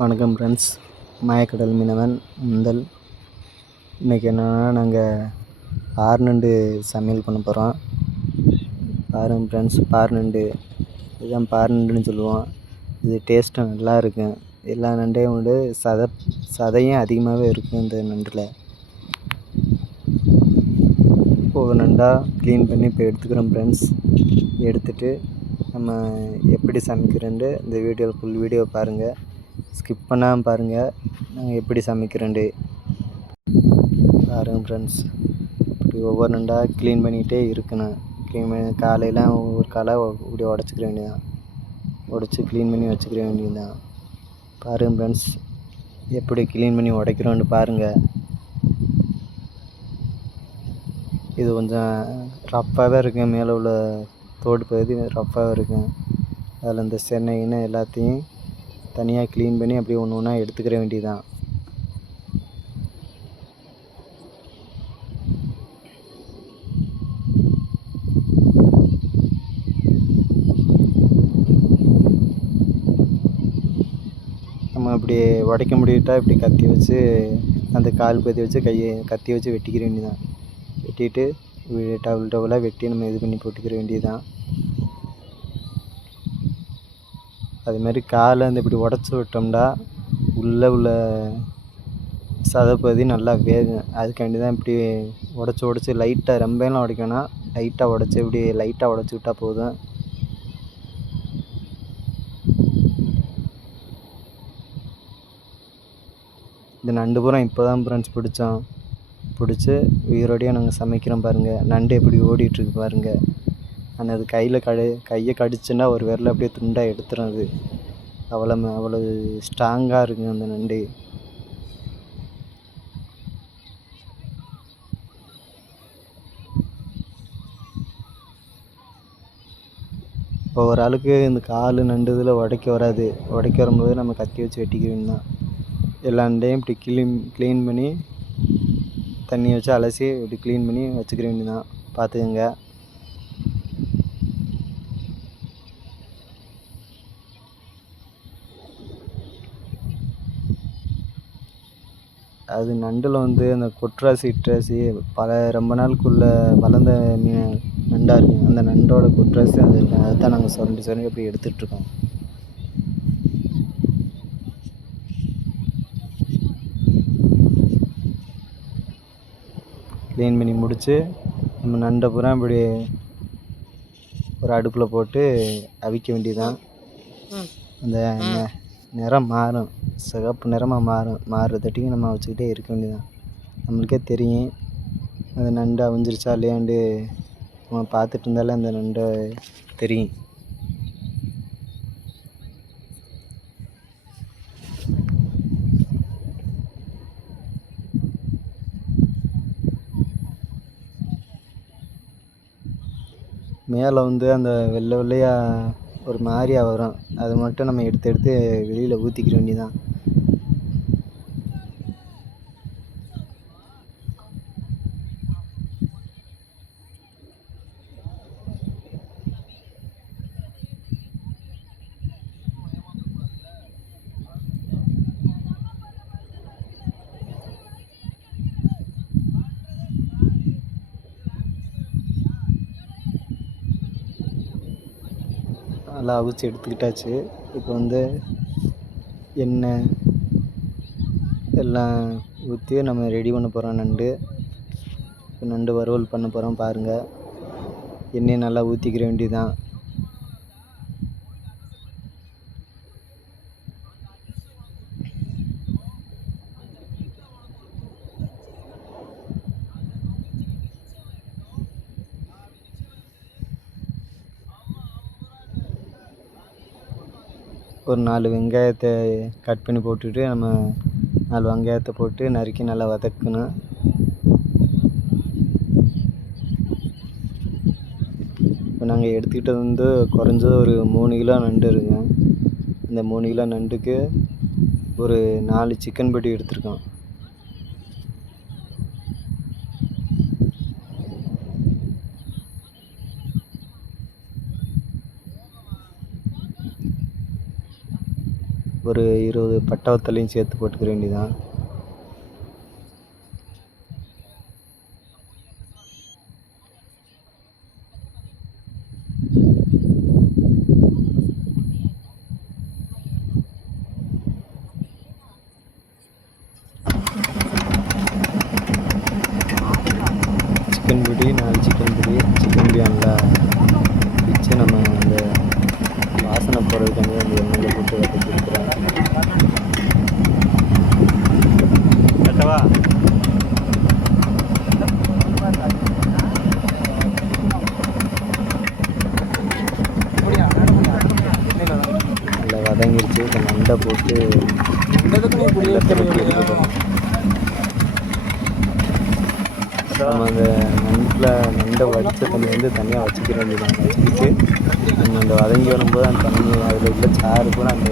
வணக்கம் ஃப்ரெண்ட்ஸ். மாயக்கடல் மீனவன் முந்தல். இன்றைக்கி என்னென்னா நாங்கள் பாறை நண்டு சமையல் பண்ண போகிறோம். பாருங்கள் ஃப்ரெண்ட்ஸ், பாறை நண்டு இதுதான் பாறை நண்டுன்னு சொல்லுவோம். இது டேஸ்ட்டும் நல்லா இருக்கும். எல்லா நண்டையும் விட சதையும் அதிகமாகவே இருக்கும் இந்த நண்டில். ஒவ்வொரு நண்டாக க்ளீன் பண்ணி இப்போ எடுத்துக்கிறோம் ஃப்ரெண்ட்ஸ். எடுத்துகிட்டு நம்ம எப்படி சமைக்கிறோன்ட்டு இந்த வீடியோவில் ஃபுல் வீடியோ பாருங்கள், ஸ்கிப் பண்ணாமல் பாருங்கள். நாங்கள் எப்படி சமைக்கிறோண்டு பாருங்கள் ஃப்ரெண்ட்ஸ். இப்படி ஒவ்வொரு நண்டாக க்ளீன் பண்ணிகிட்டே இருக்கணும். க்ளீன் பண்ணி காலையில் ஒரு காலை இப்படி உடச்சிக்கிற வேண்டியதான். உடச்சி க்ளீன் பண்ணி வச்சுக்கிற வேண்டியதுதான். பாருங்கள் ஃப்ரெண்ட்ஸ், எப்படி க்ளீன் பண்ணி உடைக்கிறோன்னு பாருங்கள். இது கொஞ்சம் ரஃப்பாகவே இருக்கும். மேலே உள்ள தோடு பகுதி ரஃப்பாக இருக்கும். அதில் இந்த சென்னைன்னு எல்லாத்தையும் தனியாக க்ளீன் பண்ணி அப்படியே ஒன்று ஒன்றா எடுத்துக்கிற வேண்டியதுதான். நம்ம அப்படி உடைக்க முடியிட்டா இப்படி கத்தி வச்சு அந்த கால் பற்றி வச்சு கத்தி வச்சு வெட்டிக்கிற வேண்டியதான். வெட்டிட்டு டபுளாக வெட்டி நம்ம இது பண்ணி போட்டுக்கிற வேண்டியதுதான். அதுமாதிரி காலை அந்த இப்படி உடச்சி விட்டோம்னா உள்ளே உள்ள சதைப்பகுதி நல்லா வேகும். அதுக்காண்டி தான் இப்படி உடச்சி லைட்டாக ரொம்பலாம் உடைக்கணும். லைட்டாக உடச்சி இப்படி லைட்டாக உடச்சி விட்டால் போதும். இந்த நண்டு பூரா இப்போ தான் ஃப்ரெண்ட்ஸ் பிடிச்சி உயிரோடையே நாங்கள் சமைக்கிறோம் பாருங்கள். நண்டு எப்படி ஓடிட்டுருக்கு பாருங்கள். ஆனால் அது கையை கடிச்சுன்னா ஒரு விரல அப்படியே துண்டாக எடுத்துரும். அது அவ்வளோ ஸ்ட்ராங்காக இருக்குங்க அந்த நண்டு. ஒவ்வொரு ஆளுக்கு இந்த கால் நண்டு இதில் உடைக்க வராது. உடைக்க வரும்போது நம்ம கத்தி வச்சு வெட்டிக்க வேண்டியதான். எல்லா நண்டையும் இப்படி க்ளீன் பண்ணி தண்ணி வச்சு அலசி இப்படி க்ளீன் பண்ணி வச்சுக்கிற வேண்டியதான். பார்த்துக்கோங்க. அது நண்டில் வந்து அந்த கொட்ராசி ரொம்ப நாளுக்குள்ளே வளர்ந்த நண்டாக இருக்குது. அந்த நண்டோட கொட்ராசி அதுதான் நாங்கள் சுரண்டி அப்படி எடுத்துகிட்ருக்கோம். க்ளீன் பண்ணி முடித்து நம்ம நண்டை பூரா இப்படி ஒரு அடுப்பில் போட்டு அவிக்க வேண்டியதுதான். அந்த நிறம் மாறும், சிகப்பு நிறமாக மாறுறதட்டிக்கு நம்ம வச்சுக்கிட்டே இருக்க வேண்டியதான். நம்மளுக்கே தெரியும் அந்த நண்டு அவிஞ்சிருச்சா இல்லையாண்டு. நம்ம பார்த்துட்டு இருந்தாலே அந்த நண்டை தெரியும். மேலே வந்து அந்த வெள்ளையாக ஒரு மாதிரியாக வரும். அது மட்டும் நம்ம எடுத்து வெளியில் ஊற்றிக்கிற வேண்டியதான். நல்லா அவிச்சு எடுத்துக்கிட்டாச்சு. இப்போ வந்து எண்ணெய் எல்லாம் ஊற்றி நம்ம ரெடி பண்ண போகிறோம் நண்டு. இப்போ நண்டு வறுவல் பண்ண போகிறோம் பாருங்கள். எண்ணெயை நல்லா ஊற்றிக்கிற வேண்டியதுதான். ஒரு 4 வெங்காயத்தை கட் பண்ணி போட்டுட்டு நம்ம 4 வெங்காயத்தை போட்டு நறுக்கி நல்லா வதக்கணும். இப்போ நாங்கள் எடுத்துக்கிட்டது வந்து குறைஞ்சது ஒரு 3 கிலோ நண்டு இருக்குங்க. இந்த 3 கிலோ நண்டுக்கு ஒரு 4 சிக்கன் பொடி எடுத்துருக்கோம். ஒரு 20 பட்டை வத்தலையும் சேர்த்து போட்டுக்கிற வேண்டியதான். சிக்கன் பொடி 4 சிக்கன் பொடி நல்லா வச்சு நம்ம அந்த வாசனை போகிறதுக்காண்டி அந்த எண்ணெயில் போட்டு வதக்கிருக்கிறேன். கட்டவா நல்லா வதங்கிருச்சு. இப்போ நண்டை போட்டு நம்ம அந்த நண்டை வடித்த தண்ணி வந்து தனியாக வச்சுக்கிற வேண்டியதான். வச்சுக்கிட்டு நம்ம அந்த வதங்கி வரும்போது அந்த தண்ணி அதில் உள்ள சாறு கூட அந்த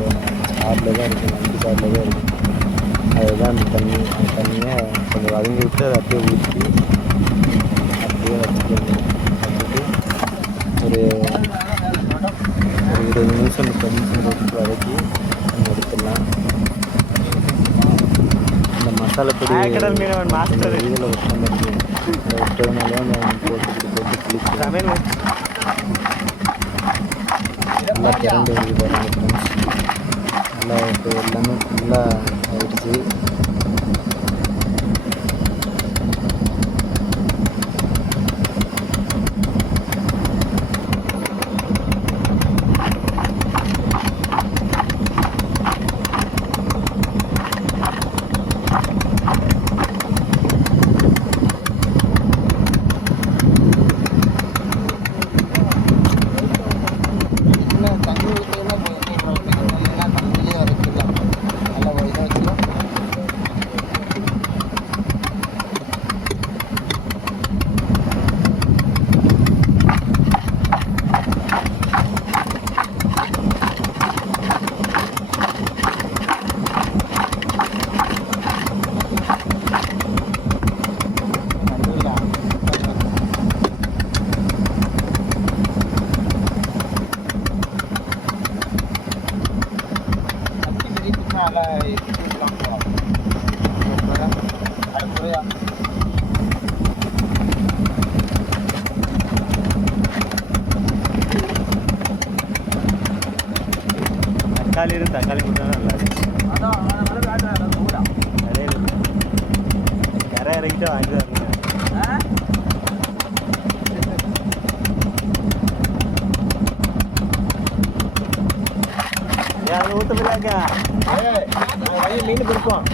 சாறில் தான் இருக்குது, நண்டு சாறில் தான் இருக்குது. அதுதான் அந்த தண்ணியை கொஞ்சம் வதங்கி விட்டு அதை அப்படியே ஊற்றி அப்படியே வச்சுக்கணும். வச்சுட்டு ஒரு 20 நிமிஷம் 30 நிமிஷம் போட்டு வதக்கி நம்ம எடுத்துடலாம். இந்த மசாலா பொடி இதில் உட்காந்துருக்கு, அதை விட்டதுனால நான் போட்டு கிளிக்கிறேன். நல்லா திரண்டு வருது பாருங்க ஃப்ரெண்ட்ஸ். நல்லா இப்போ எல்லாமே ஃபுல்லாக ஆயிடுச்சு. தக்காளி போட்டால் நல்லா கரை இறக்கிட்டு வாங்கி வரணும். ஏன் அதை ஊற்ற போயிடாக்கா மீன் கொடுப்போம்.